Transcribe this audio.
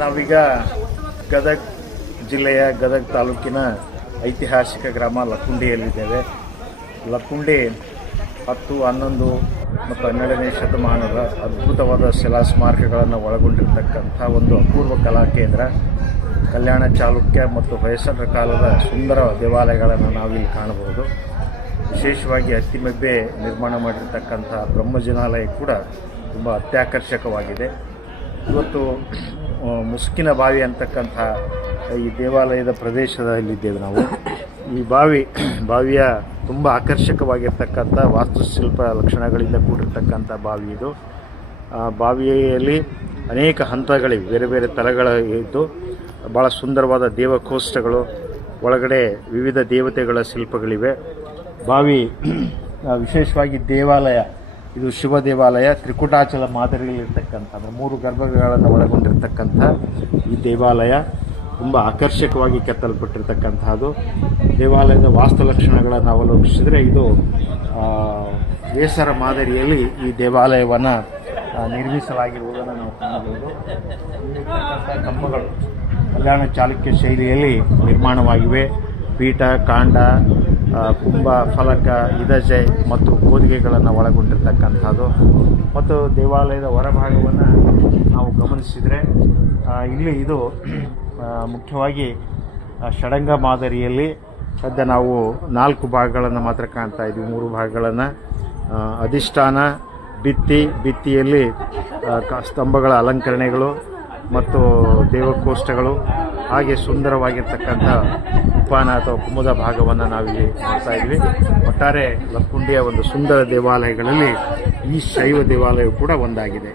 ನಾವೀಗ ಗದಗ ಜಿಲ್ಲೆಯ ಗದಗ ತಾಲೂಕಿನ ಐತಿಹಾಸಿಕ ಗ್ರಾಮ ಲಕ್ಕುಂಡಿಯಲ್ಲಿದ್ದೇವೆ. ಲಕ್ಕುಂಡಿ 10, 11 ಮತ್ತು 12ನೇ ಶತಮಾನದ ಅದ್ಭುತವಾದ ಶಿಲಾ ಸ್ಮಾರಕಗಳನ್ನು ಒಳಗೊಂಡಿರತಕ್ಕಂಥ ಒಂದು ಅಪೂರ್ವ ಕಲಾ ಕೇಂದ್ರ. ಕಲ್ಯಾಣ ಚಾಲುಕ್ಯ ಮತ್ತು ಹೊಯ್ಸಳರ ಕಾಲದ ಸುಂದರ ದೇವಾಲಯಗಳನ್ನು ನಾವಿಲ್ಲಿ ಕಾಣಬಹುದು. ವಿಶೇಷವಾಗಿ ಅತ್ತಿಮಬ್ಬೆ ನಿರ್ಮಾಣ ಮಾಡಿರ್ತಕ್ಕಂಥ ಬ್ರಹ್ಮಜಿನಾಲಯ ಕೂಡ ತುಂಬ ಅತ್ಯಾಕರ್ಷಕವಾಗಿದೆ. ಇವತ್ತು ಮುಸುಕಿನ ಬಾವಿ ಅಂತಕ್ಕಂಥ ಈ ದೇವಾಲಯದ ಪ್ರದೇಶದಲ್ಲಿದ್ದೇವೆ ನಾವು. ಈ ಬಾವಿಯ ತುಂಬ ಆಕರ್ಷಕವಾಗಿರ್ತಕ್ಕಂಥ ವಾಸ್ತುಶಿಲ್ಪ ಲಕ್ಷಣಗಳಿಂದ ಕೂಡಿರ್ತಕ್ಕಂಥ ಬಾವಿ ಇದು. ಬಾವಿಯಲ್ಲಿ ಅನೇಕ ಹಂತಗಳಿವೆ, ಬೇರೆ ಬೇರೆ ತಲಗಳಿದ್ದು ಭಾಳ ಸುಂದರವಾದ ದೇವಕೋಷ್ಠಗಳು, ಒಳಗಡೆ ವಿವಿಧ ದೇವತೆಗಳ ಶಿಲ್ಪಗಳಿವೆ. ಬಾವಿ ವಿಶೇಷವಾಗಿ ದೇವಾಲಯ, ಇದು ಶಿವ ದೇವಾಲಯ, ತ್ರಿಕುಟಾಚಲ ಮಾದರಿಯಲ್ಲಿರ್ತಕ್ಕಂಥ 3 ಗರ್ಭಗಳನ್ನು ಒಳಗೊಂಡಿರ್ತಕ್ಕಂಥ ಈ ದೇವಾಲಯ ತುಂಬ ಆಕರ್ಷಕವಾಗಿ ಕೆತ್ತಲ್ಪಟ್ಟಿರ್ತಕ್ಕಂಥದ್ದು. ದೇವಾಲಯದ ವಾಸ್ತುಲಕ್ಷಣಗಳನ್ನು ಅವಲೋಕಿಸಿದರೆ ಇದು ವೇಸರ ಮಾದರಿಯಲ್ಲಿ ಈ ದೇವಾಲಯವನ್ನು ನಿರ್ಮಿಸಲಾಗಿರುವುದನ್ನು ನಾವು ಕಾಣಬಹುದು. ಇಲ್ಲಿರ್ತಕ್ಕಂಥ ಕಂಬಗಳು ಕಲ್ಯಾಣ ಚಾಲುಕ್ಯ ಶೈಲಿಯಲ್ಲಿ ನಿರ್ಮಾಣವಾಗಿವೆ. ಪೀಠ, ಕಾಂಡ, ಕುಂಭ, ಫಲಕ, ಇದಜೆ ಮತ್ತು ಗೋದಿಗೆಗಳನ್ನು ಒಳಗೊಂಡಿರ್ತಕ್ಕಂಥದ್ದು. ಮತ್ತು ದೇವಾಲಯದ ಹೊರಭಾಗವನ್ನು ನಾವು ಗಮನಿಸಿದರೆ ಇಲ್ಲಿ ಇದು ಮುಖ್ಯವಾಗಿ ಷಡಂಗ ಮಾದರಿಯಲ್ಲಿ ಸದ್ಯ ನಾವು 4 ಭಾಗಗಳನ್ನು ಮಾತ್ರ ಕಾಣ್ತಾ ಇದ್ವಿ. 3 ಭಾಗಗಳನ್ನು ಅಧಿಷ್ಠಾನ, ಭಿತ್ತಿಯಲ್ಲಿ ಸ್ತಂಭಗಳ ಅಲಂಕರಣೆಗಳು ಮತ್ತು ದೇವಕೋಷ್ಠಗಳು, ಹಾಗೆ ಸುಂದರವಾಗಿರ್ತಕ್ಕಂಥ ಉಪಾನ ಅಥವಾ ಕುಮುದ ಭಾಗವನ್ನು ನಾವಿಲ್ಲಿ ನೋಡ್ತಾ ಇದ್ವಿ. ಒಟ್ಟಾರೆ ಲಕ್ಕುಂಡಿಯ ಒಂದು ಸುಂದರ ದೇವಾಲಯಗಳಲ್ಲಿ ಈ ಶೈವ ದೇವಾಲಯವು ಕೂಡ ಒಂದಾಗಿದೆ.